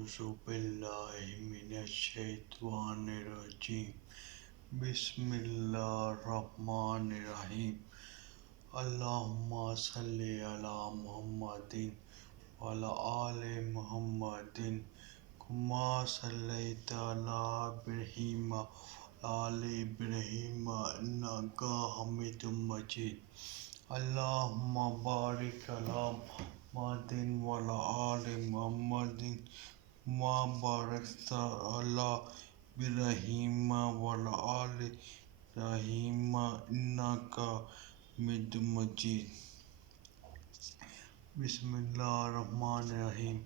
أعوذ بالله من الشيطان الرجيم بسم الله الرحمن الرحيم اللهم صل على محمد وعلى آل محمد كما صليت على إبراهيم وعلى آل إبراهيم إنك حميد مجيد اللهم بارك على محمد وعلى آل محمد كما باركت على إبراهيم وعلى آل إبراهيم إنك حميد مجيد بسم الله الرحمن الرحيم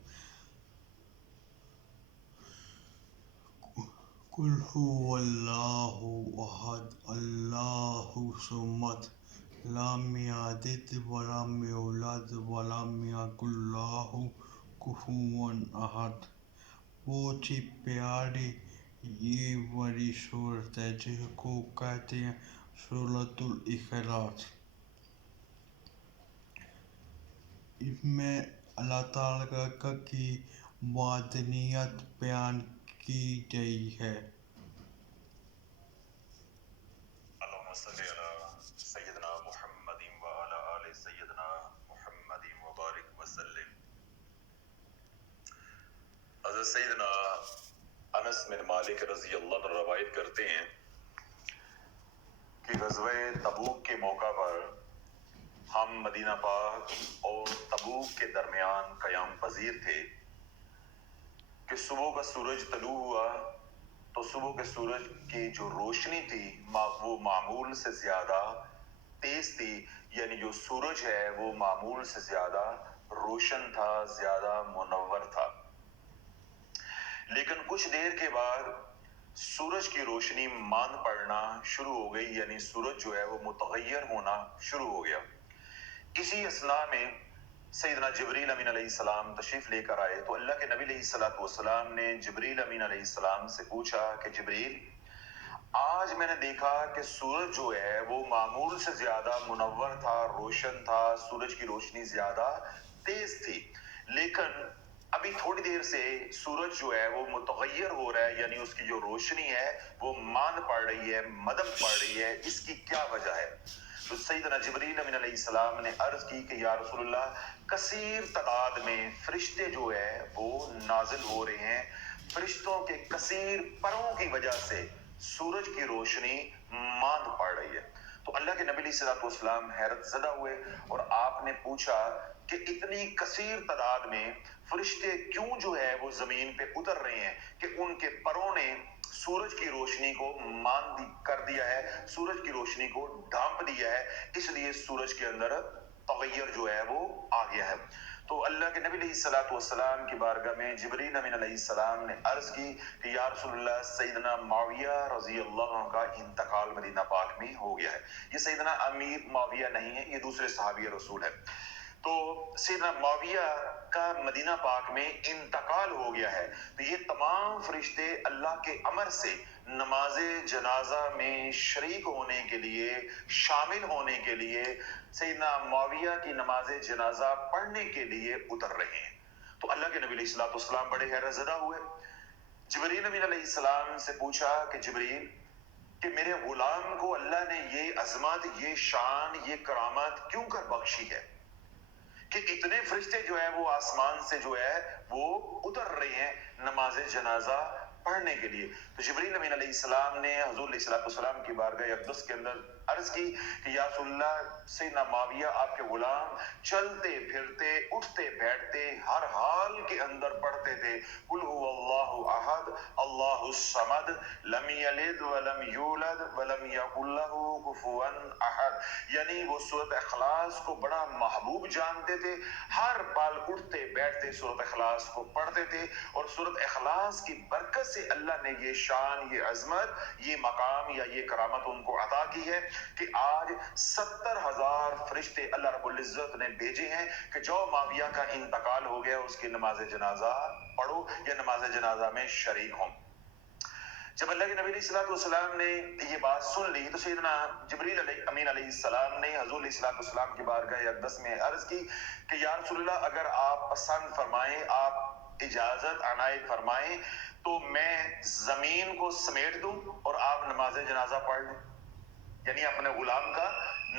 قل هو الله أحد الله الصمد لم يلد ولم يولد ولم يكن له كفوا أحد۔ بہت ہی پیاری یہ بڑی صورت ہے جس کو کہتے ہیں سورۃ الاخلاص۔ اس میں اللہ تعالیٰ کی وحدانیت بیان کی گئی ہے۔ اللہم صلی علی سیدنا محمد وعلی آل سیدنا محمد وبارک وسلم۔ حضرت سیدنا انس بن مالک رضی اللہ عنہ روایت کرتے ہیں کہ غزوہ تبوک کے موقع پر ہم مدینہ پاک اور تبوک کے درمیان قیام پذیر تھے کہ صبح کا سورج طلوع ہوا تو صبح کے سورج کی جو روشنی تھی وہ معمول سے زیادہ تیز تھی، یعنی جو سورج ہے وہ معمول سے زیادہ روشن تھا، زیادہ منور تھا۔ لیکن کچھ دیر کے بعد سورج کی روشنی ماند پڑنا شروع ہو گئی، یعنی سورج جو ہے وہ متغیر ہونا شروع ہو گیا۔ اسی اثناء میں سیدنا جبریل امین علیہ السلام تشریف لے کر آئے تو اللہ کے نبی علیہ السلام نے جبریل امین علیہ السلام سے پوچھا کہ جبریل، آج میں نے دیکھا کہ سورج جو ہے وہ معمول سے زیادہ منور تھا، روشن تھا، سورج کی روشنی زیادہ تیز تھی، لیکن ابھی تھوڑی دیر سے سورج جو ہے وہ متغیر ہو رہا ہے، یعنی اس کی جو روشنی ہے وہ ماند پڑ رہی ہے، مدم پڑ رہی ہے، اس کی کیا وجہ ہے؟ تو سیدنا جبریل امین علیہ السلام نے عرض کی کہ یا رسول اللہ، کثیر تعداد میں فرشتے جو ہے وہ نازل ہو رہے ہیں، فرشتوں کے کثیر پروں کی وجہ سے سورج کی روشنی ماند پڑ رہی ہے۔ تو اللہ کے نبی علیہ السلام حیرت زدہ ہوئے اور آپ نے پوچھا کہ اتنی کثیر تعداد میں فرشتے کیوں جو ہے وہ زمین پہ اتر رہے ہیں کہ ان کے پروں نے سورج کی روشنی کو ماند کر دیا ہے، سورج کی روشنی کو ڈھانپ دیا ہے، اس لیے سورج کے اندر تغیر جو ہے وہ آ گیا ہے۔ تو اللہ کے نبی علیہ السلام کی بارگاہ میں جبریل امین علیہ السلام نے عرض کی کہ یا رسول اللہ، سیدنا معاویہ رضی اللہ عنہ کا انتقال مدینہ پاک میں ہو گیا ہے۔ یہ سیدنا امیر معاویہ نہیں ہے، یہ دوسرے صحابی رسول ہے۔ تو سیدنا معاویہ کا مدینہ پاک میں انتقال ہو گیا ہے، تو یہ تمام فرشتے اللہ کے امر سے نماز جنازہ میں شریک ہونے کے لیے، شامل ہونے کے لیے، سیدنا معاویہ کی نماز جنازہ پڑھنے کے لیے اتر رہے ہیں۔ تو اللہ کے نبی علیہ السلام بڑے حیرت زدہ ہوئے۔ جبریل امین علیہ السلام سے پوچھا کہ جبریل، کہ میرے غلام کو اللہ نے یہ عظمت، یہ شان، یہ کرامت کیوں کر بخشی ہے کہ اتنے فرشتے جو ہے وہ آسمان سے جو ہے وہ اتر رہے ہیں نماز جنازہ پڑھنے کے لیے؟ تو جبریل امین علیہ السلام نے حضور علیہ السلام کی بارگاہ اقدس کے اندر عرض کی کہ یا رسول اللہ، سیدنا معاویہ آپ کے غلام چلتے پھرتے، اٹھتے بیٹھتے، ہر حال کے اندر پڑھتے تھے قل هو اللہ احد اللہ الصمد لم یلد ولم یولد ولم یکن له کفوا احد، یعنی وہ سورۃ اخلاص کو بڑا محبوب جانتے تھے، ہر پل اٹھتے بیٹھتے سورۃ اخلاص کو پڑھتے تھے، اور سورۃ اخلاص کی برکت سے اللہ نے یہ شان، یہ عظمت، یہ مقام یا یہ کرامت ان کو عطا کی ہے کہ آج 70,000 فرشتے اللہ رب العزت نے بھیجے ہیں کہ جو معاویہ کا انتقال ہو گیا اس کی نماز جنازہ پڑھو یا نماز جنازہ میں شریک ہوں۔ جب اللہ کے نبی علیہ السلام نے یہ بات سن لی تو سیدنا جبریل امین علیہ السلام نے حضور علیہ السلام کی بارگاہ اقدس میں عرض کی کہ یا رسول اللہ، اگر آپ پسند فرمائیں، آپ इजाजत अनायत फरमाएं तो मैं जमीन को समेट दूं और आप नमाज जनाजा पढ़ लें, यानी अपने गुलाम का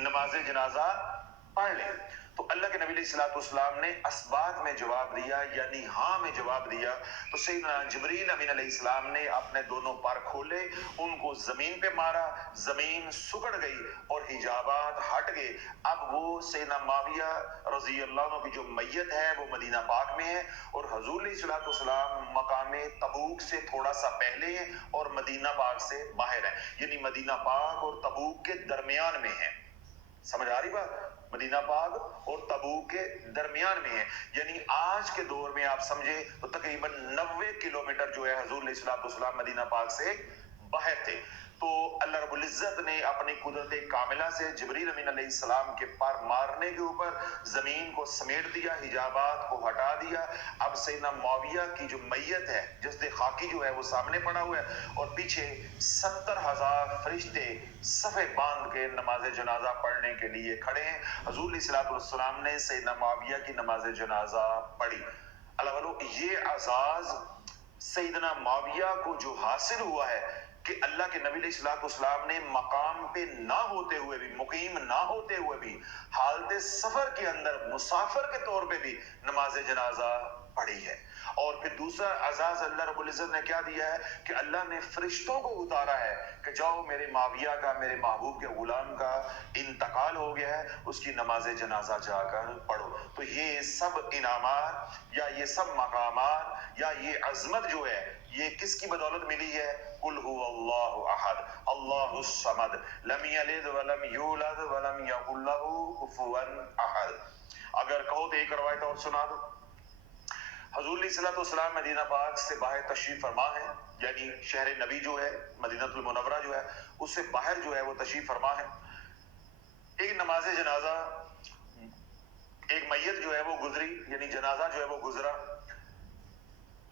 नमाज जनाजा पढ़ लें। तो अल्लाह के नबी अलैहिस्सलाम ने असबात में जवाब दिया, यानी हाँ में जवाब दिया। तो सैयदना जिब्रील अमीन अलैहिस्सलाम ने अपने दोनों पर खोले, उनको जमीन पे मारा, जमीन सुकड़ गई और हिजाबात हट गए। अब वो सैयदना माविया रजी अल्लाह अन्हु की जो मैयत है वो मदीना पाक में है और हुजूर अलैहिस्सलाम मकाम तबूक से थोड़ा सा पहले है और मदीना पाक से बाहर है, यानी मदीना पाक और तबूक के दरमियान में है। समझ आ रही बात? मदीना पाक और तबूक के दरमियान में है, यानी आज के दौर में आप समझे तो तकरीबन 90 किलोमीटर जो है हुजूर अलैहिस्सलाम मदीना पाक से बाहर थे। तो अल्लाह रब्बुल इज्जत ने अपनी कुदरत कामिला से जिब्रील अमीन अलैहिस्सलाम के पर मारने के ऊपर जमीन को समेट दिया, हिजाबात को हटा दिया। अब सैयदना मुआविया की जो मैयत है, जस्द खाकी जो है वो सामने पड़ा हुआ है और पीछे 70,000 फरिश्ते सफे बांध के नमाज जनाजा पढ़ने के लिए खड़े हैं। हुजूर सल्लल्लाहु ने सैयदना मुआविया की नमाज जनाजा पढ़ी। अल्लाह वालों, ये अजाज सैयदना मुआविया को जो हासिल हुआ है कि अल्लाह के नबी अलैहिस्सलाम ने मकाम पे ना होते हुए भी, मुकीम ना होते हुए भी, हालत सफर के अंदर मुसाफिर के तौर पे भी नमाज जनाजा पढ़ी है। और फिर दूसरा अजाज अल्लाह रब्बुल इज्जत ने क्या दिया है कि अल्लाह ने फरिश्तों को उतारा है कि जाओ मेरे माविया का, मेरे महबूब के गुलाम का इंतकाल हो गया है, उसकी नमाज जनाजा जाकर पढ़ो। तो ये सब इनामात या ये सब मकामात या ये अजमत जो है ये किसकी बदौलत मिली है? कुल हुवल्लाहु अहद अल्लाहुस समद लम यलिद वलम यूलद वलम यकुल लहू कुफुवन अहद। अगर कहो तो एक रवायत और सुना दो। हुजूर सल्लल्लाहु मदीना पाक से बाहर तशरीफ फरमा है, यानी शहर नबी जो है मदीनतुल मुनव्वरा जो है उससे बाहर जो है वो तशरीफ फरमा है। एक नमाज जनाजा, एक मैयत जो है वो गुजरी, यानी जनाजा जो है वो गुजरा।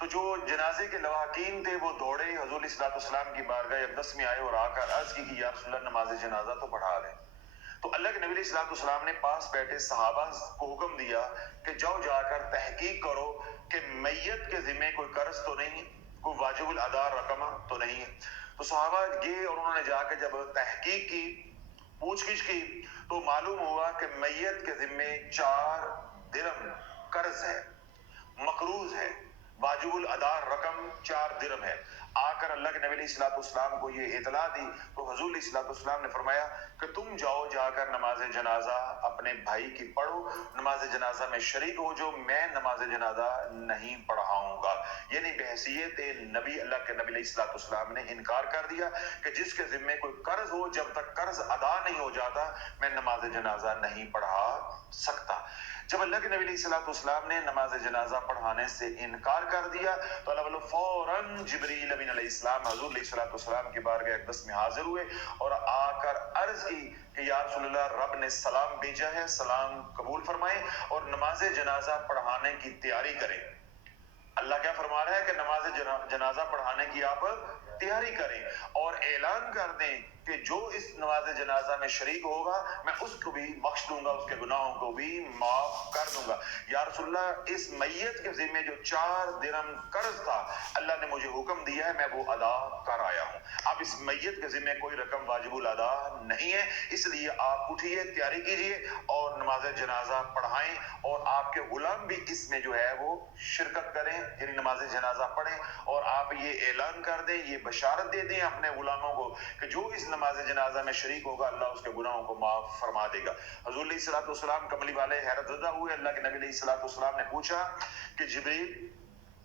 तो जो जनाजे के लवाकीन थे वो दौड़े हुजूर सल्लल्लाहु की बारगाह अक़दस में आए और आकर अर्ज की कि या रसूलल्लाह नमाज जनाजा तो पढ़ा लें। तो अल्लाह के नबी सल्लल्लाहु ने पास बैठे सहाबा को हुक्म दिया कि जाओ जाकर तहकीक करो कि मैयत के जिम्मे कोई कर्ज तो नहीं है, कोई वाजिबुल अदा रकम तो नहीं है। तो सहाबा गए और उन्होंने जाकर जब तहकीक की, पूछगिछ की, तो मालूम हुआ कि मैयत के जिम्मे 4 दिरहम कर्ज है, मकरूज है, वाजिबुल अदा रकम 4 दिरहम है। आकर अल्लाह के नबी सल्लल्लाहु को ये इतला दी तो हुजूर सल्लल्लाहु ने फरमाया कि तुम जाओ जाकर नमाज जनाजा अपने भाई की पढ़ो, नमाज जनाजा में शरीक हो जो, मैं नमाज जनाजा नहीं पढ़ाऊंगा। यानी बहैसियत नबी अल्लाह के नबी सल्लल्लाहु ने इनकार कर दिया कि जिसके जिम्मे कोई कर्ज हो, जब तक कर्ज अदा नहीं हो जाता मैं नमाज जनाजा नहीं पढ़ा सकता। जब अल्लाह के नबी सल्लल्लाहु ने नमाज जनाजा पढ़ाने से इनकार कर दिया तो अल्लाह वालों फौरन जिब्रील अमीन अलैहिस्सलाम हुजूर सल्लल्लाहु की बारगाह अक़दस में हाजिर हुए और आकर अर्ज की कि या रसूलल्लाह रब ने सलाम भेजा है, सलाम कबूल फरमाएं और नमाज जनाजा पढ़ाने की तैयारी करें। अल्लाह क्या फरमा रहा है कि नमाज जनाजा पढ़ाने की आप तैयारी करें और ऐलान कर दें कि जो इस नमाज जनाजा में शरीक होगा मैं उसको भी बख्श दूंगा, उसके गुनाहों को भी माफ कर दूंगा। या रसूलल्लाह इस मैयत के जिम्मे जो 4 दिरहम कर्ज था अल्लाह ने मुझे हुक्म दिया है, मैं वो अदा कर आया हूँ। अब इस मैयत के जिम्मे कोई रकम वाजिबुल अदा नहीं है, इसलिए आप उठिए, तैयारी कीजिए और नमाज जनाजा पढ़ाएं और आपके गुलाम भी इसमें जो है वो शिरकत करें, यानी नमाज जनाजा पढ़ें। और आप ये ऐलान कर दें, ये बशारत दे दें अपने गुलामों को कि जो इस नमाज जनाजा में शरीक होगा अल्लाह उसके गुनाहों को माफ फरमा देगा। हुजूर सल्लल्लाहु कमली वाले हैरतज़दा हुए। अल्लाह के नबी सल्लल्लाहु ने पूछा कि जिब्रील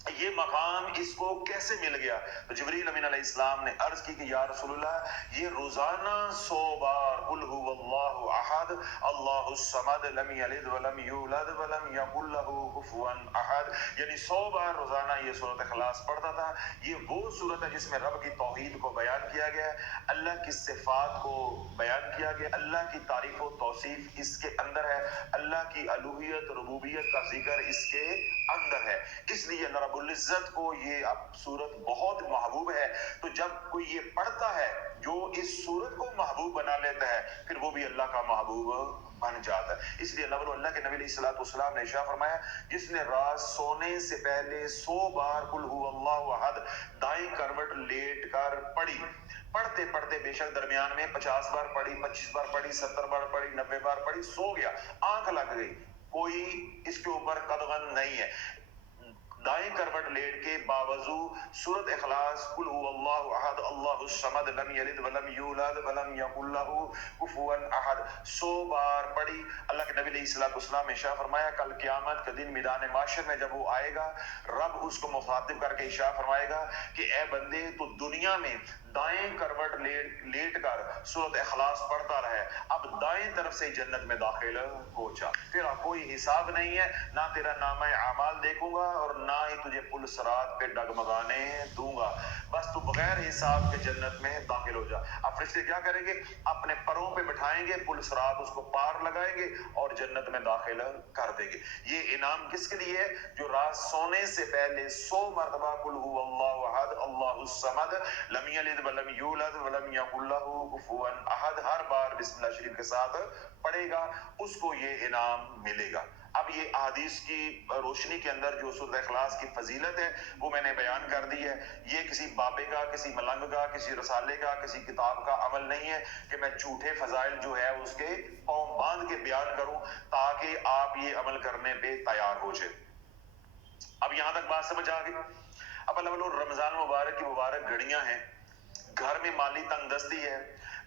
ये मकाम इसको कैसे मिल गया? तो जिब्रील अमीन अलैहिस्सलाम ने अर्ज की कि या रसूलल्लाह ये रोजाना 100 बार कुल हुवल्लाहु अहद अल्लाहुस समद लम यलिद वलम यूलद वलम यकुल लहू कुफुवन अहद, यानी 100 बार रोजाना ये सूरत इखलास पढ़ता था। ये वो सूरत है जिसमें रब की तौहीद को बयान किया गया है, अल्लाह की सिफात को बयान किया गया, अल्लाह की तारीफ और तौसीफ इसके अंदर है, अल्लाह की अलूहियत रुबूबियत का जिक्र इसके अंदर है। इसलिए अल्लाह रब्बुल इज्जत को ये अब सूरत बहुत महबूब है। तो जब कोई ये पढ़ता है जो इस सूरत को महबूब बना लेता है फिर वो भी अल्लाह का महबूब बन जाता है। इसलिए अल्लाह के नबी अलैहिस्सलाम ने इरशाद फरमाया, जिसने रात सोने से पहले 100 बार कुल हुवल्लाहु अहद दाएं करवट लेट कर पढ़ी, पढ़ते पढ़ते बेशक दरमियान में 50 बार पढ़ी, 25 बार पढ़ी, 70 बार पढ़ी, 90 बार पढ़ी, सो गया, आंख लग गई, कोई इसके ऊपर कदगन नहीं है। दाएं करवट लेट के बावजू सूरत इखलास कुल हुवल्लाहु अहद अल्लाहुस समद लम यलिद वलम यूलद वलम यकुल लहू कुफुवन अहद 100 बार पढ़ी। अल्लाह के नबी अलैहिस्सलाम ने इरशाद फरमाया, कल क़यामत के दिन मैदान माशर में जब वो आएगा, रब उसको मुखातिब करके इरशाद फरमाएगा कि ए बंदे, तू दुनिया में दाएं करवट लेट कर सूरत इखलास पढ़ता रहे, अब दाएं तरफ से जन्नत में दाखिल हो जा, तेरा कोई हिसाब नहीं है, ना तेरा नामा अमाल देखूंगा और ना ही तुझे पुल सरात पे डगमगाने दूंगा, बस तू बगैर हिसाब के जन्नत में दाखिल हो जा। अब फरिश्ते क्या करेंगे? अपने परों पे बिठाएंगे, पुल सरात उसको पार लगाएंगे और जन्नत में दाखिल कर देंगे। ये इनाम किसके लिए है? जो रात सोने से पहले 100 मरतबा कुल हुवल्लाहु अहद अल्लाहुस समद लम यलिद वलम यूलद वलम यकुल लहू कुफुवन अहद हर बार बिस्मिल्लाह शरीफ के साथ पढ़ेगा, उसको ये इनाम मिलेगा। अब ये अहादीस की रोशनी के अंदर जो सूरत इखलास की फजीलत है वो मैंने बयान कर दी है। ये किसी बाबे का, किसी मलंग का, किसी रसाले का, किसी किताब का अमल नहीं है कि मैं झूठे फजाइल जो है उसके पाँव बांध के बयान करूं ताकि आप ये अमल करने पे तैयार हो जाए। अब यहां तक बात समझ आ गई। अब अल्लाह रमजान मुबारक की मुबारक घड़ियां हैं, घर में माली तंगदस्ती है,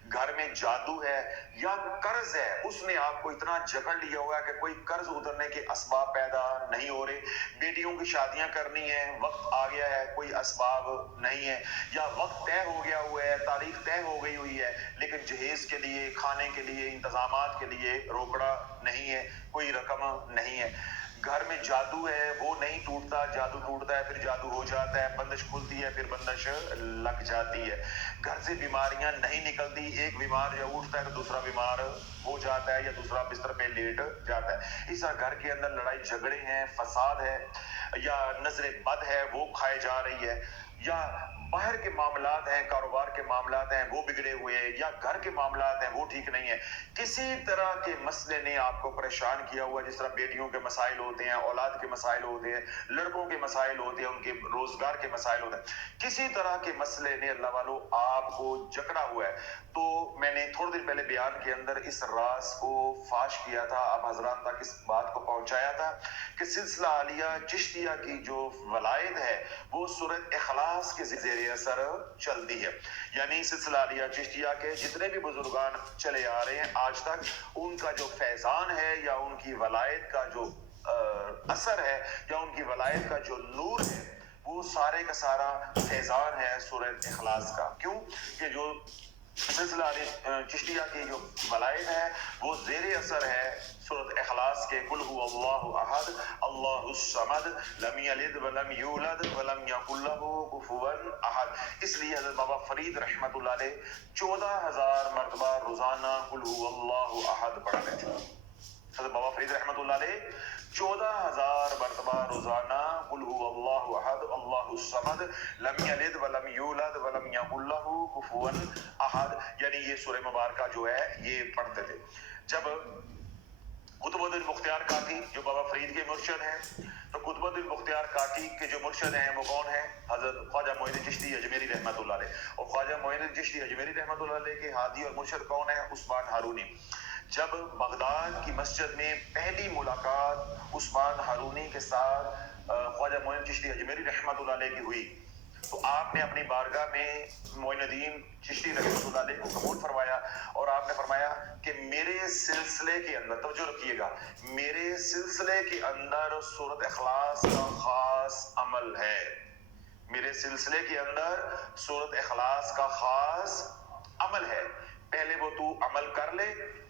घर में जादू है या कर्ज है, उसने आपको इतना जकड़ लिया हुआ है कि कोई कर्ज उतरने के असबाब पैदा नहीं हो रहे, बेटियों की शादियां करनी है, वक्त आ गया है, कोई असबाब नहीं है, या वक्त तय हो गया हुआ है, तारीख तय हो गई हुई है, लेकिन जहेज के लिए, खाने के लिए, इंतजामात के लिए रोकड़ा नहीं है, कोई रकम नहीं है, घर में जादू है वो नहीं टूटता, जादू टूटता है फिर जादू हो जाता है, बंदिश खुलती है फिर बंदिश लग जाती है, घर से बीमारियां नहीं निकलती, एक बीमार या उठता है तो दूसरा बीमार हो जाता है या दूसरा बिस्तर पे लेट जाता है। इस घर के अंदर लड़ाई झगड़े हैं, फसाद है या नजर बद है वो खाए जा रही है, या बाहर के मामलात हैं, कारोबार के मामलात हैं वो बिगड़े हुए हैं, या घर के मामलात हैं वो ठीक नहीं है, किसी तरह के मसले ने आपको परेशान किया हुआ, जिस तरह बेटियों के मसाइल होते हैं, औलाद के मसाइल होते हैं, लड़कों के मसाइल होते हैं, उनके रोजगार के मसाइल होते हैं, किसी तरह के मसले ने अल्लाह वालों आपको जकड़ा हुआ है, तो मैंने थोड़ी देर पहले बयान के अंदर इस राज को फाश किया था, आप हजरात तक इस बात को पहुंचाया था कि सिलसिला आलिया चिश्तिया की जो वलायत है वो सूरत इखलास के ज़ेरे असर चलती है। यानी सिलसिला आलिया चिश्तिया के जितने भी बुजुर्गान चले आ रहे हैं आज तक, उनका जो फैजान है या उनकी वलायत का जो असर है या उनकी वलायत का जो नूर है वो सारे का सारा फैजान है सूरत इखलास का। क्यों? कि जो सिलसिला चिश्तिया की जो वलायत है वो ज़ेरे असर है सूरत इखलास के कुल हुवल्लाहु अहद अल्लाहुस समद लम यलिद वलम यूलद वलम यकुल लहू कुफुवन अहद। इसलिए हज़रत बाबा फरीद रहमतुल्लाह अलैह 14,000 मरतबा रोजाना कुल हुवल्लाहु अहद पढ़ते थे। हज़रत बाबा फरीद रहमतुल्लाह अलैह 14,000 मरतबा रोजाना कुल हुवल्लाहु अहद अल्लाहुस समद लम यलिद वलम यूलद वलम यकुल लहू कुफुवन अहद, यानी ये सूरह मुबारका जो है ये पढ़ते थे। जब कुतुबुद्दीन मुख्तियार काकी जो बाबा फरीद के मुर्शद हैं, तो कुतुबुद्दीन मुख्तियार काकी के जो मुर्शद हैं वो कौन है? हजरत ख्वाजा मोइनुद्दीन चिश्ती अजमेरी रहमतुल्लाह अलैह। और ख्वाजा मोइनुद्दीन चिश्ती अजमेरी रहमतुल्लाह अलैह के हादी और मुर्शद कौन है? उस्मान हारूनी। जब बगदाद की मस्जिद में पहली मुलाकात उस्मान हारूनी के साथ ख्वाजा मोइनुद्दीन चिश्ती अजमेरी रहमतुल्लाह अलैह की हुई, तो आपने अपनी बारगाह में मोइनुद्दीन चिश्ती रहमतुल्लाह अलैह को कबूल फरमाया और आपने फरमाया कि मेरे सिलसिले के अंदर, तवज्जो रखिएगा, मेरे सिलसिले के अंदर सूरत इखलास का खास अमल है, मेरे सिलसिले के अंदर सूरत इखलास का खास अमल है, पहले वो तू अमल कर ले,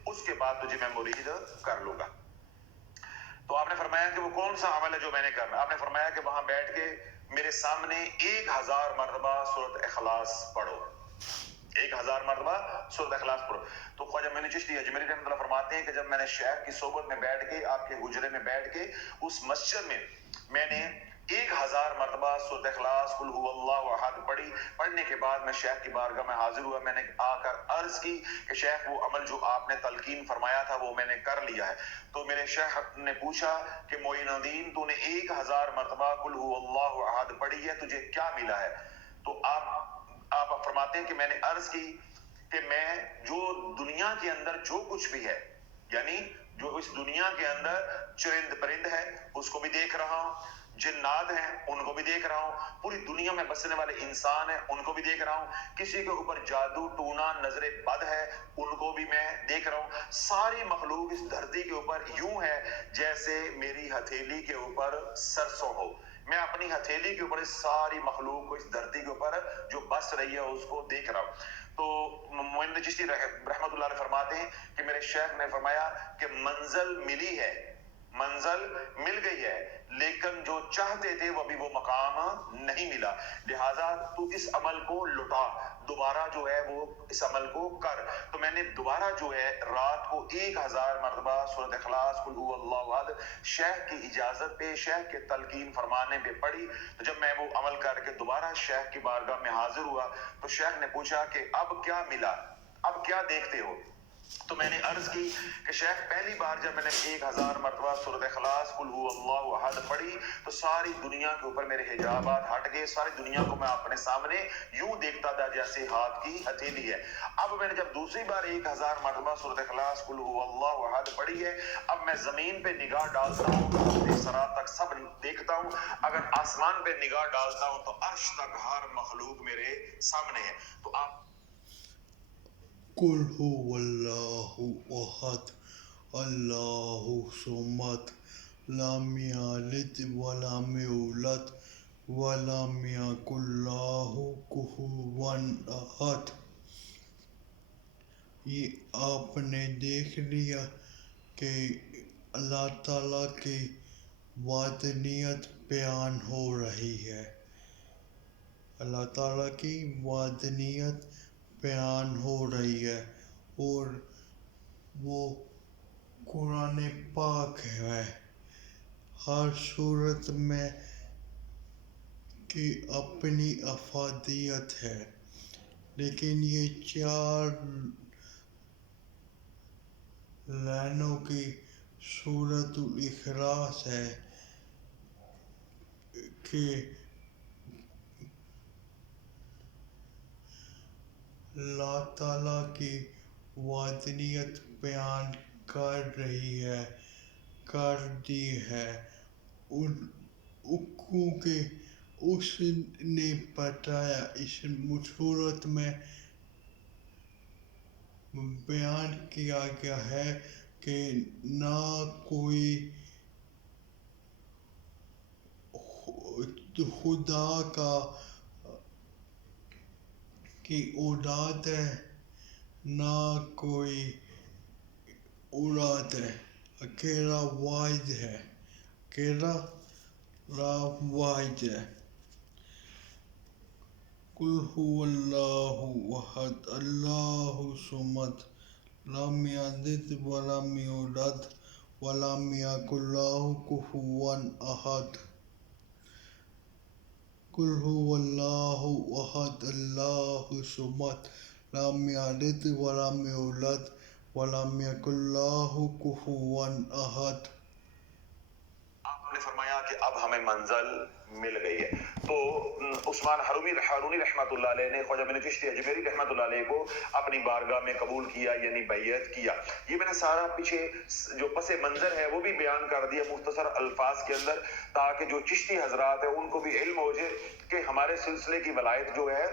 उसके बाद तुझे मैं मुरीद कर लूंगा। तो आपने फरमाया कि वो कौन सा अमल है जो मैंने करना? आपने फरमाया कि वहां बैठ के मेरे सामने 1000 मरतबा सूरत इखलास पढ़ो, 1000 मरतबा सूरत इखलास पढ़ो। तो ख्वाजा मोइनुद्दीन चिश्ती अजमेरी रहमतुल्लाह फरमाते हैं कि जब मैंने शेख की सोबत में बैठ के, आपके हुजरे में बैठ के, उस मस्जिद में मैंने 1000 मरतबा सूरत इखलास कुल हु अल्लाहु अहद पढ़ी। पढ़ने के बाद मैं शेख की बारगाह में हाजिर हुआ। मैंने आकर अर्ज की कि शेख वो अमल जो आपने तलकीन फरमाया था वो मैंने कर लिया है। तो मेरे शेख ने पूछा कि मोइनुद्दीन तूने 1000 मरतबा कुल हु अल्लाहु अहद पढ़ी है, तुझे क्या मिला है? तो आप फरमाते हैं कि मैंने अर्ज की कि मैं जो दुनिया के अंदर जो कुछ भी है, यानी जो इस दुनिया के अंदर चरिंद परिंद है उसको भी देख रहा हूं, जिन्नात हैं उनको भी देख रहा हूं, पूरी दुनिया में बसने वाले इंसान हैं उनको भी देख रहा हूं, किसी के ऊपर जादू टूना नजरे बद है उनको भी मैं देख रहा हूं। सारी मखलूक इस धरती के ऊपर यूं है जैसे मेरी हथेली के ऊपर सरसों हो। मैं अपनी हथेली के ऊपर इस सारी मखलूक को इस धरती के ऊपर जो बस रही है उसको देख रहा हूं। तो मोइन चिश्ती रहमतुल्लाह अलैह फरमाते हैं कि मेरे शेख ने फरमाया कि मंजिल मिली है, मंजिल मिल गई है, लेकिन जो चाहते थे वो अभी वो मकाम नहीं मिला, लिहाजा तू इस अमल को लुटा, दोबारा जो है वो इस अमल को कर। तो मैंने दोबारा जो है रात को 1000 मरतबा सूरत इखलास कुल हु अल्लाहु अहद शेख की इजाजत पे, शेख के तलकीन फरमाने पे पढ़ी। तो जब मैं वो अमल करके दोबारा शेख की बारगाह में हाजिर हुआ तो शेख ने पूछा कि अब क्या मिला, अब क्या देखते हो? तो मैंने अर्ज की कि शेख पहली बार जब मैंने 1000 मरतबा सूरत इखलास कुल हु अल्लाहु अहद पढ़ी तो सारी दुनिया के ऊपर मेरे हिजाबात हट गए, सारी दुनिया को मैं अपने सामने यूं देखता था जैसे हाथ की हथेली है। अब मैंने जब दूसरी बार 1000 मरतबा सूरत इखलास कुल हु अल्लाहु अहद पढ़ी है, अब मैं जमीन पे निगाह डालता हूँ, सरा तक सब देखता हूँ, अगर आसमान पे निगाह डालता हूँ तो अर्श तक हर मखलूक मेरे सामने है। तो आप कुल हुवल्लाहु अहद अल्लाहु समद लम यलिद वलम यूलद वलम यकुल लहु कुफुवन अहद। ये आपने देख लिया कि अल्लाह ताला की वादनीयत बयान हो रही है, अल्लाह ताला की वादनीयत बयान हो रही है और वो कुरान पाक है हर सूरत में की अपनी अफादियत है, लेकिन ये 4 लाइनों की सूरतुल इखलास है कि अल्लाह ताला की वादनीयत बयान कर रही है, कर दी है उन क्योंकि उसने बताया, इस सूरत में बयान किया गया है कि ना कोई खुदा का की औलाद है, ना कोई औलाद है, अकेला वाहिद है, अकेला वाहिद है। कुल हुवल्लाहु अहद अल्लाहु समद लम यलिद वलम यूलद वलम यकुल लहु कुफुवन अहद। कुल हुवल्लाहु अहद अल्लाहु समद लम यलिद वलम यूलद वलम यकुल लहु कुफुवन अहद। आपने फरमाया कि अब हमें मंजिल मिल गई है। तो उस्मान हारूनी रहमतुल्लाह अलैह ने ख्वाजा बिन चिश्ती अजमेरी रहमतुल्लाह अलैह को अपनी बारगाह में कबूल किया, यानी बैयत किया। ये मैंने सारा पीछे जो पसे मंजर है वो भी बयान कर दिया मुख्तसर अल्फाज के अंदर, ताकि जो चिश्ती हजरात है उनको भी इल्म हो जाए कि हमारे सिलसिले की वलायत जो है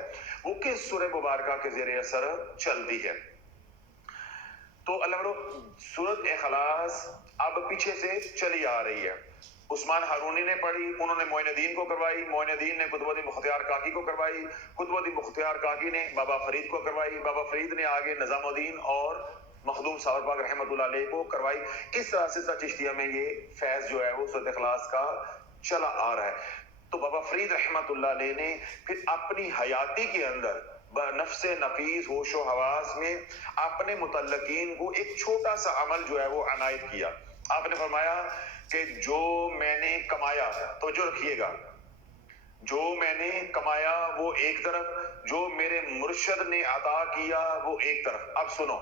वो किस सूरह मुबारका के ज़ेरे असर चलती है। तो अल्लाह सूरत इखलास अब पीछे से चली आ रही है। उस्मान हारूनी ने पढ़ी, उन्होंने मोइनुद्दीन को करवाई, मोइनुद्दीन ने कुतुबुद्दीन मुख्तियार काकी को करवाई, कुतुबुद्दीन मुख्तियार काकी ने बाबा फरीद को करवाई, बाबा फरीद ने आगे निजामुद्दीन और मखदूम साहब पाक रहमतुल्लाह अलैह को करवाई। इस तरह से चिश्तिया में ये फैज जो है वो सूरत इखलास का चला आ रहा है। तो बाबा फरीद रहमतुल्लाह अलैह ने फिर अपनी हयाती के अंदर नफ्से नफीस होशो हवास में अपने मुतल्लकीन को एक छोटा सा अमल जो है वो अनायत किया। आपने फरमाया कि जो मैंने कमाया, तो जो रखिएगा, جو میں نے کمایا وہ ایک طرف, جو میرے مرشد نے عطا کیا وہ ایک طرف. اب سنو,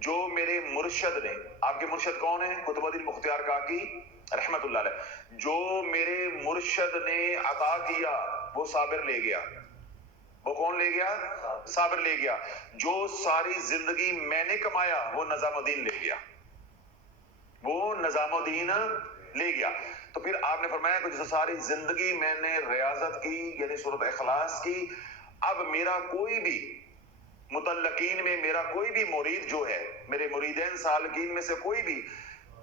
جو میرے مرشد نے, آپ کے مرشد کون ہیں؟ قطب الدین بختیار کاکی رحمت اللہ علیہ. جو میرے مرشد نے عطا کیا وہ صابر لے گیا. وہ کون لے گیا؟ صابر لے گیا. جو ساری زندگی میں نے کمایا وہ نظام الدین لے گیا. وہ نظام الدین لے گیا. تو پھر آپ نے فرمایا کہ جیسے ساری زندگی میں نے ریاضت کی یعنی سورۃ اخلاص کی, اب میرا کوئی بھی متعلقین میں میرا کوئی بھی مرید جو ہے, میرے مریدین سالکین میں سے کوئی بھی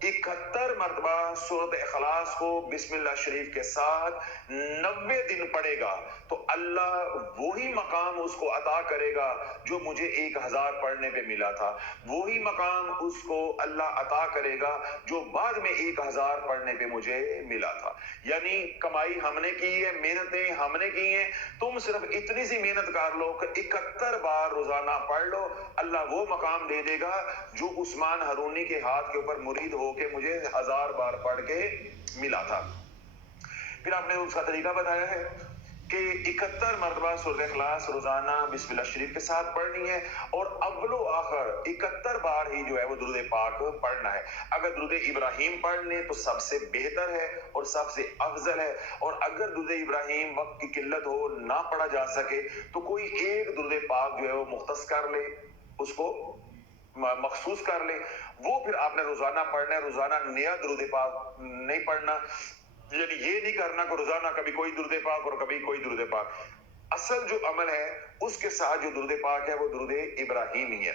71 مرتبہ سورۃ اخلاص کو بسم اللہ شریف کے ساتھ 90 دن پڑھے گا تو اللہ وہی مقام اس کو عطا کرے گا جو مجھے 1000 پڑھنے پہ ملا تھا. وہی مقام اس کو اللہ عطا کرے گا جو بعد میں 1000 پڑھنے پہ مجھے ملا تھا. یعنی کمائی ہم نے کی ہے, محنتیں ہم نے کی ہیں, تم صرف اتنی سی محنت کر لو کہ 71 بار روزانہ پڑھ لو, اللہ وہ مقام دے دے گا جو عثمان ہرونی کے ہاتھ کے اوپر مرید ہو کے مجھے 1000 بار پڑھ کے ملا تھا. پھر آپ نے اس کا طریقہ بتایا ہے کہ 71 مرتبہ سورۃ اخلاص روزانہ بسم اللہ شریف کے ساتھ پڑھنی ہے اور اول و آخر 71 بار ہی جو ہے وہ درود پاک پڑھنا ہے. اگر درود ابراہیم پڑھ لیں تو سب سے بہتر ہے اور سب سے افضل ہے, اور اگر درود ابراہیم وقت کی قلت ہو نہ پڑھا جا سکے تو کوئی ایک درود پاک جو ہے وہ مختص کر لے, اس کو مخصوص کر لے, وہ پھر آپ نے روزانہ پڑھنا ہے. روزانہ نیا درود پاک نہیں پڑھنا, یعنی یہ نہیں کرنا کہ روزانہ کبھی کوئی درود پاک اور کبھی کوئی درود پاک. اصل جو عمل ہے اس کے ساتھ جو درود پاک ہے وہ درود ابراہیم ہی ہے.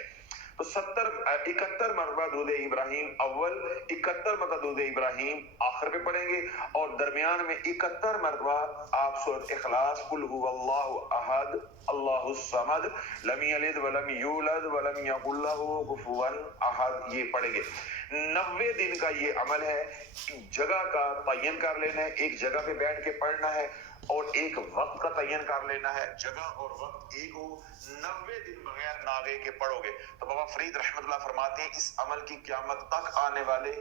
تو 71 مرتبہ درود ابراہیم اول, 71 مرتبہ درود ابراہیم آخر پہ پڑھیں گے, اور درمیان میں 71 مرتبہ آپ سورۃ اخلاص قل هو اللہ احد اللہ الصمد لم یلد ولم یولد ولم یکن له کفوا احد یہ پڑھیں گے. 90 دن کا یہ عمل ہے. جگہ کا تعین کر لینا ہے, ایک جگہ پہ بیٹھ کے پڑھنا ہے, اور ایک وقت کا تعین کر لینا ہے, جگہ اور وقت ایک ہو. 90 دن بغیر ناغے کے پڑھو گے. تو بابا فرید رحمت اللہ فرماتے ہیں اس عمل کی قیامت تک آنے والے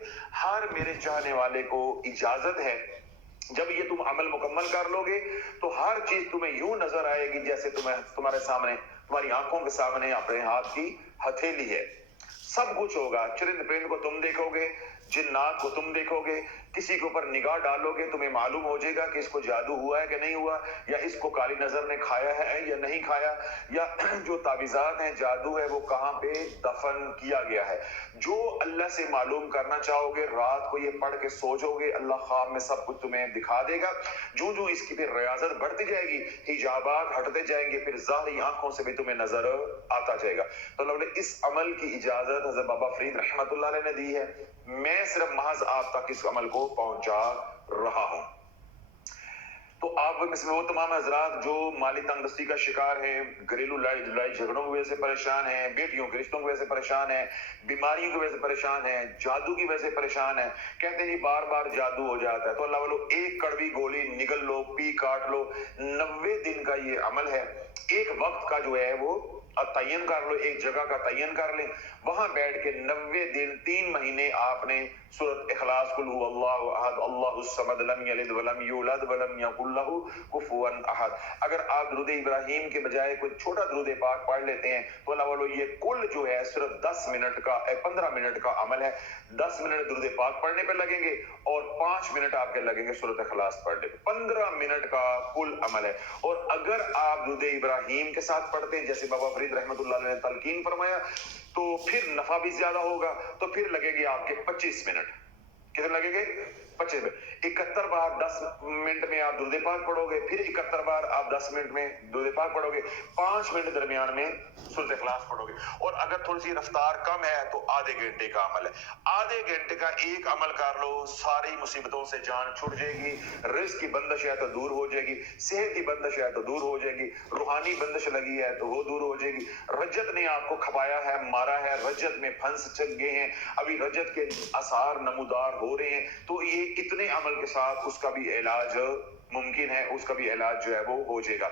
ہر میرے چاہنے والے کو اجازت ہے, جب یہ تم عمل مکمل کر لو گے تو ہر چیز تمہیں یوں نظر آئے گی جیسے تمہارے سامنے, تمہاری آنکھوں کے سامنے اپنے ہاتھ کی ہتھیلی ہے. سب کچھ ہوگا. چرند پرند کو تم دیکھو گے, جنات کو تم دیکھو گے, کسی کے اوپر نگاہ ڈالو گے تمہیں معلوم ہو جائے گا کہ اس کو جادو ہوا ہے کہ نہیں ہوا, یا اس کو کالی نظر نے کھایا ہے یا نہیں کھایا, یا جو تعویذات ہیں جادو ہے وہ کہاں پہ دفن کیا گیا ہے. جو اللہ سے معلوم کرنا چاہو گے رات کو یہ پڑھ کے سو جاؤ گے, اللہ خواب میں سب کچھ تمہیں دکھا دے گا. جو جو اس کی پھر ریاضت بڑھتی جائے گی, حجابات ہٹتے جائیں گے, پھر ظاہری آنکھوں سے بھی تمہیں نظر آتا جائے گا. تو اللہ نے اس عمل کی اجازت حضرت بابا فرید رحمت اللہ علیہ نے دی ہے. میں صرف محض آپ تک اس عمل کو پہنچا رہا ہوں. تو آپ میں سے وہ تمام حضرات جو مالی تنگ دستی کا شکار ہیں, گھریلو لڑائی جھگڑوں کی وجہ سے پریشان ہیں, بیٹیوں کے رشتوں کی وجہ سے پریشان ہیں, بیماریوں کی وجہ سے پریشان ہیں, جادو کی وجہ سے پریشان ہیں, کہتے ہیں جی بار بار جادو ہو جاتا ہے, تو اللہ والو ایک کڑوی گولی نگل لو, پی کاٹ لو. 90 دن کا یہ عمل ہے. ایک وقت کا جو ہے وہ تعین کر لو, ایک جگہ کا تعین کر لیں, وہاں بیٹھ کے 90 دن 3 مہینے آپ نے سورۃ اخلاص قل هو اللہ احد اللہ الصمد لم یلد ولم یولد ولم یکن له کفوا احد. اگر آپ درود ابراہیم کے بجائے کوئی چھوٹا درود پاک پڑھ لیتے ہیں تو اللہ والو یہ کل جو ہے صرف 10 منٹ کا 15 منٹ کا عمل ہے. 10 منٹ درود پاک پڑھنے پہ لگیں گے اور 5 منٹ آپ کے لگیں گے سورۃ اخلاص پڑھنے پہ. 15 منٹ کا کل عمل ہے. اور اگر آپ درود ابراہیم کے ساتھ پڑھتے ہیں جیسے بابا فرید رحمت اللہ علیہ نے تلقین فرمایا تو پھر نفع بھی زیادہ ہوگا. تو پھر لگے گے آپ کے 25 منٹ. کتنے لگے گے؟ 25 منٹ. 71 بار 10 منٹ میں آپ درود پاک پڑھو گے, پھر 71 بار آپ 10 منٹ میں درود پاک پڑھو گے, 5 منٹ درمیان میں سورۃ اخلاص پڑھو گے. اور اگر تھوڑی سی رفتار کم ہے تو آدھے گھنٹے کا عمل ہے. آدھے گھنٹے کا ایک عمل کر لو, ساری مصیبتوں سے جان چھٹ جائے گی. رزق کی بندش ہے تو دور ہو جائے گی, صحت کی بندش ہے تو دور ہو جائے گی, روحانی بندش لگی ہے تو وہ دور ہو جائے گی, رجت نے آپ کو کھپایا ہے, مارا ہے, رجت میں پھنس چل گئے ہیں, ابھی رجت کے آثار نمودار ہو رہے ہیں, تو یہ اتنے عمل کے ساتھ اس کا بھی علاج ممکن ہے, اس کا بھی علاج جو ہے وہ ہو جائے گا.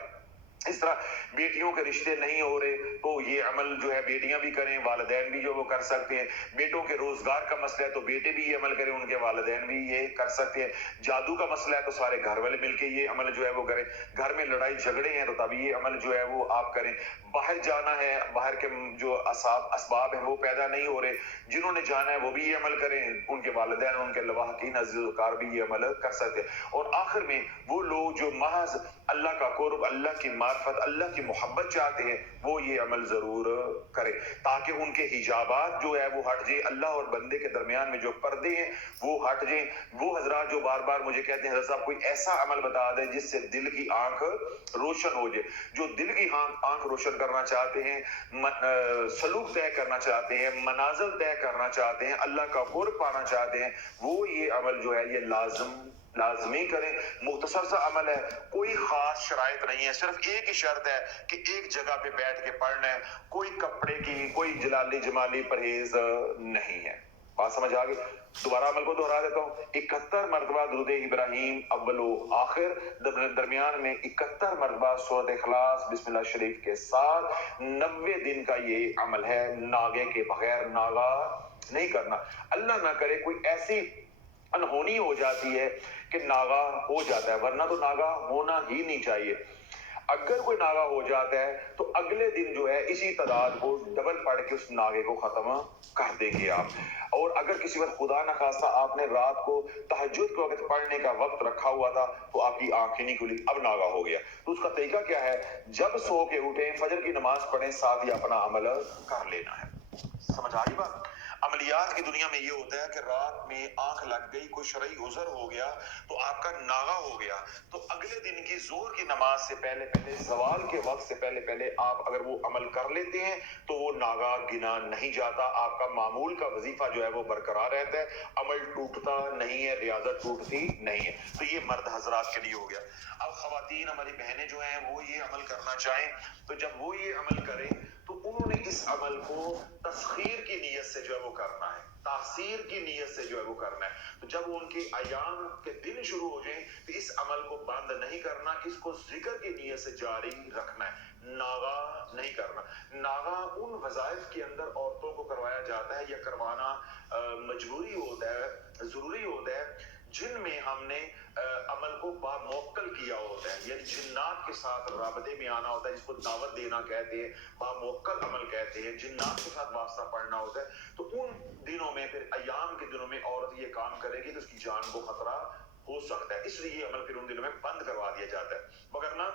इस तरह बेटियों के रिश्ते नहीं हो रहे तो ये अमल जो है बेटियां भी करें, वालिदैन भी जो वो कर सकते हैं। बेटों के रोजगार का मसला है तो बेटे भी ये अमल करें, उनके वालिदैन भी ये कर सकते हैं। जादू का मसला है तो सारे घर वाले मिलके ये अमल जो है वो करें। घर में लड़ाई झगड़े हैं तो तभी ये अमल जो है वो आप करें। बाहर जाना है, बाहर के जो असबाब है वो पैदा नहीं हो रहे, जिन्होंने जाना है वो भी ये अमल करें, उनके वालिदैन, उनके लवाहकीन अज़ीज़-ओ-कार भी ये अमल कर सकते हैं। और आखिर में वो लोग जो महज अल्लाह का कुर्ब, अल्लाह की मार्फत, अल्लाह की मोहब्बत चाहते हैं वो ये अमल जरूर करें, ताकि उनके हिजाबात जो है वो हट जाए, अल्लाह और बंदे के दरमियान में जो पर्दे हैं वो हट जाए। वो हजरात जो बार बार मुझे कहते हैं हज़रत साहब कोई ऐसा अमल बता दें जिससे दिल की आंख रोशन हो जाए। जो दिल की आंख रोशन करना चाहते हैं, सलूक तय करना चाहते हैं, मनाजिल तय करना चाहते हैं, अल्लाह का कुर्ब पाना चाहते हैं, वो ये अमल जो है ये लाजमी करें। मुख्तसर सा अमल है, कोई खास शराइत नहीं है, सिर्फ एक ही शर्त है कि एक जगह पे बैठ के पढ़ना है, कोई कपड़े की कोई जलाली जमाली परहेज नहीं है। बात समझ आ गई? दोबारा अमल को दोहरा देता हूँ। 71 मरतबा दुरूद इब्राहिम अव्वलो आखिर, दरमियान में 71 मरतबा सूरत इखलास बिस्मिल्लाह शरीफ के साथ 90 दिन का ये अमल है। नागे के बगैर नागा नहीं करना। अल्लाह ना करे कोई ऐसी अनहोनी हो जाती है कि नागा हो जाता है, वरना तो नागा होना ही नहीं चाहिए। अगर कोई नागा हो जाता है तो अगले दिन जो है इसी तादाद को डबल पढ़ के उस नागे को खत्म कर देंगे आप। और अगर किसी वक्त खुदा न खास्ता आपने रात को तहज्जुद के वक्त पढ़ने का वक्त रखा हुआ था तो आपकी आंखें नहीं खुली, अब नागा हो गया, तो उसका तरीका क्या है? जब सो के उठे फजर की नमाज पढ़ें, साथ ही अपना अमल कर लेना है। समझ आ रही बात? अमलियात की दुनिया में ये होता है कि रात में आंख लग गई, कोई शरई उज़र हो गया तो आपका नागा हो गया, तो अगले दिन की जोर की नमाज से पहले पहले, जवाल के वक्त से पहले पहले आप अगर वो अमल कर लेते हैं तो वो नागा गिना नहीं जाता, आपका मामूल का वजीफा जो है वो बरकरार रहता है, अमल टूटता नहीं है, रियाजत टूटती नहीं है। तो ये मर्द हजरात के लिए हो गया। अब खवातीन हमारी बहनें जो हैं वो ये अमल करना चाहें तो जब वो ये अमल करें तो उन्होंने इस अमल को तस्खीर की नीयत से जो है वो करना है, तासीर की नीयत से जो है वो करना है। तो जब उनके अयाम के दिन शुरू हो जाए तो इस अमल को बंद नहीं करना, इसको जिक्र की नीयत से जारी रखना है, नागा नहीं करना। नागा उन वज़ाइफ के अंदर औरतों को करवाया जाता है या करवाना मजबूरी होता है, जरूरी होता है, जिनमें हमने अमल को बामौक्कल किया होता है, यानी जिन्नात के साथ राबते में आना होता है, जिसको दावत देना कहते हैं, बामौक्कल अमल कहते हैं, जिन्नात के साथ वास्ता पढ़ना होता है। तो उन दिनों में, फिर अयाम के दिनों में औरत ये काम करेगी तो उसकी जान को खतरा हो सकता है, इसलिए ये अमल फिर उन दिनों में बंद करवा दिया जाता है। मगर ना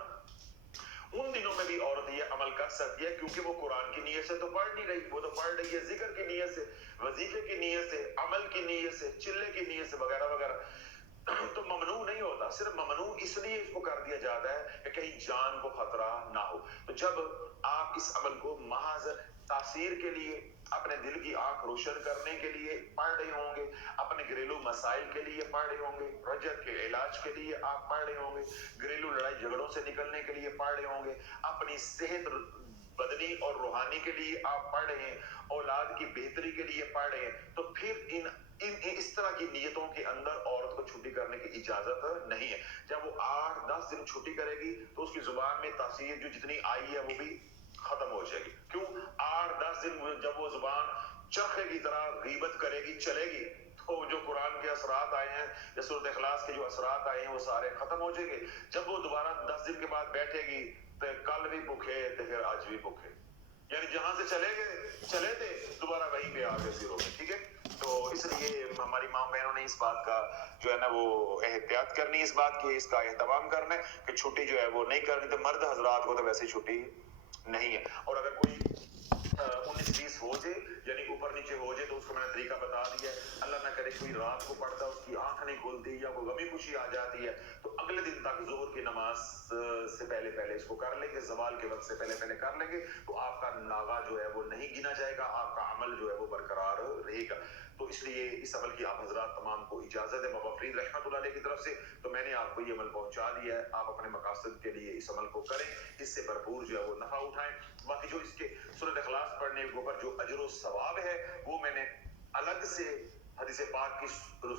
उन दिनों में भी औरत ये अमल कर सकती है, क्योंकि वो कुरान की नीयत से तो पढ़ नहीं रही, वो तो पढ़ रही है जिक्र की नीयत से, वजीफे की नीयत से, अमल की नीयत से, चिल्ले की नीयत से, वगैरह वगैरह। तो ममनू नहीं होता, सिर्फ ममनू इसलिए इसको कर दिया जाता है कि कहीं जान को खतरा ना हो। तो जब आप इस अमल को महज तासीर के लिए, अपने दिल की आंख रोशन करने के लिए पढ़ रहे होंगे, अपने घरेलू मसाइल के लिए पढ़ रहे होंगे, रजत के इलाज के लिए आप पढ़ रहे होंगे, घरेलू लड़ाई झगड़ों से निकलने के लिए पढ़ रहे होंगे, अपनी सेहत बदनी और रूहानी के लिए आप पढ़ रहे हैं, औलाद की बेहतरी के लिए पढ़ रहे हैं, तो फिर इस तरह की नीयतों के अंदर औरत को छुट्टी करने की इजाजत नहीं है। जब वो 8-10 दिन छुट्टी करेगी तो उसकी जुबान में तासीर जो जितनी आई है वो भी खत्म हो जाएगी। क्यों? 8-10 दिन जब वो जुबान चरखे की तरह गीबत करेगी, चलेगी, तो जो कुरान के असरात आए हैं या सूरत इखलास के जो असरात आए हैं वो सारे खत्म हो जाएंगे। जब वो दोबारा 10 दिन के बाद बैठेगी तो कल भी भूखे तो फिर आज भी भूखे, यानी जहां से चले थे दोबारा वहीं पे आ गए जीरो में। ठीक है, तो इसलिए हमारी माँ बहनों ने इस बात का जो है ना वो एहतियात करनी, इस बात की इसका एहतमाम करना है कि छुट्टी जो है वो नहीं करनी। तो मर्द हजरात को तो वैसे छुट्टी नहीं है, और अगर कोई 19-20 हो जाए यानी ऊपर नीचे हो जाए तो उसको मैंने तरीका बता दिया। अल्लाह ना करे कोई रात को पढ़ता उसकी आंख नहीं खुलती या कोई गमी खुशी आ जाती है तो अगले दिन तक जोहर की नमाज से पहले पहले इसको कर लेंगे, जवाल के वक्त से पहले पहले कर लेंगे, तो आपका नागा जो है वो नहीं गिना जाएगा, आपका अमल जो है वो बरकरार रहेगा। तो इसलिए इस अमल की आप हजरात तमाम को इजाजत है बाबा फरीद रहमतुल्लाह अलैह की तरफ से। तो मैंने आपको ये अमल पहुंचा दिया है, आप अपने मकासद के लिए इस अमल को करें, इससे भरपूर जो है वो नफा उठाएं। बाकी जो इसके सूरत इखलास पढ़ने के ऊपर जो अजर व सवाब है वो मैंने अलग से حدیث پاک کی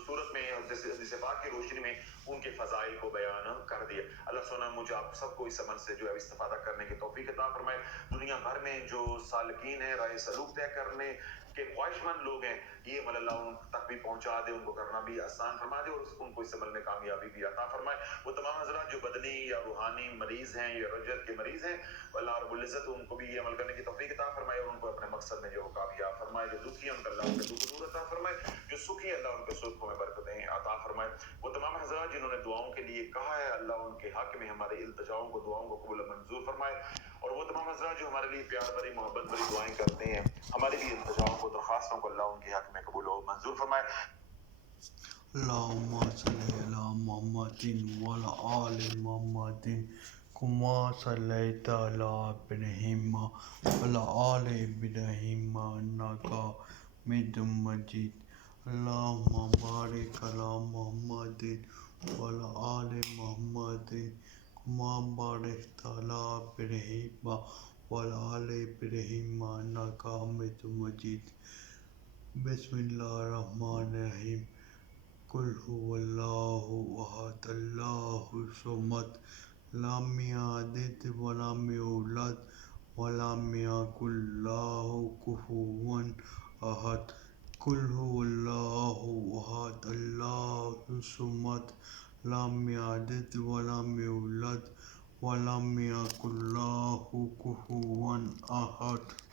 صورت میں حدیث پاک کی روشنی میں ان کے فضائل کو بیان کر دیا. اللہ سونا مجھے آپ سب کو اس عمل سے جو ہے استفادہ کرنے کی توفیق عطا فرمائے. دنیا بھر میں جو سالکین ہیں راہ سلوک طے کرنے کے خواہش مند لوگ ہیں یہ عمل اللہ ان تک بھی پہنچا دے, ان کو کرنا بھی آسان فرما دے اور ان کو اس عمل میں کامیابی بھی عطا فرمائے. وہ تمام حضرات جو بدنی یا روحانی مریض ہیں یا رجعت کے مریض ہیں اللہ رب العزت ان کو بھی یہ عمل کرنے کی توفیق عطا فرمائے اور ان کو اپنے مقصد میں جو کامیاب فرمائے. جو دکھی ہیں ان کا اللہ ان کے دکھ دور عطا فرمائے, جو سکھی ہے اللہ ان کے سکھوں میں برکتیں عطا فرمائے. وہ تمام حضرات جنہوں نے دعاؤں کے لیے کہا ہے اللہ ان کے حق میں ہمارے التجاؤں کو دعاؤں کو قبول منظور فرمائے. اور وہ تمام حضرات جو ہمارے لیے پیار بھری محبت بھری دعائیں کرتے ہیں ہمارے لیے التجاؤں کو درخواستوں کو اللہ ان کے حق میں قبول و منظور فرمائے. اللهم صل على محمد وعلى آل محمد كما صليت على إبراهيم وعلى آل إبراهيم إنك حميد مجيد. اللهم بارك على محمد وعلى آل محمد كما باركت على إبراهيم وعلى آل إبراهيم إنك حميد مجيد. بسم الله الرحمن الرحيم. قل هو الله احد الله الصمد لم يلد ولم يولد ولم يكن له كفوا احد. قل هو الله احد الله الصمد لم يلد ولم يولد ولم يكن له كفوا احد.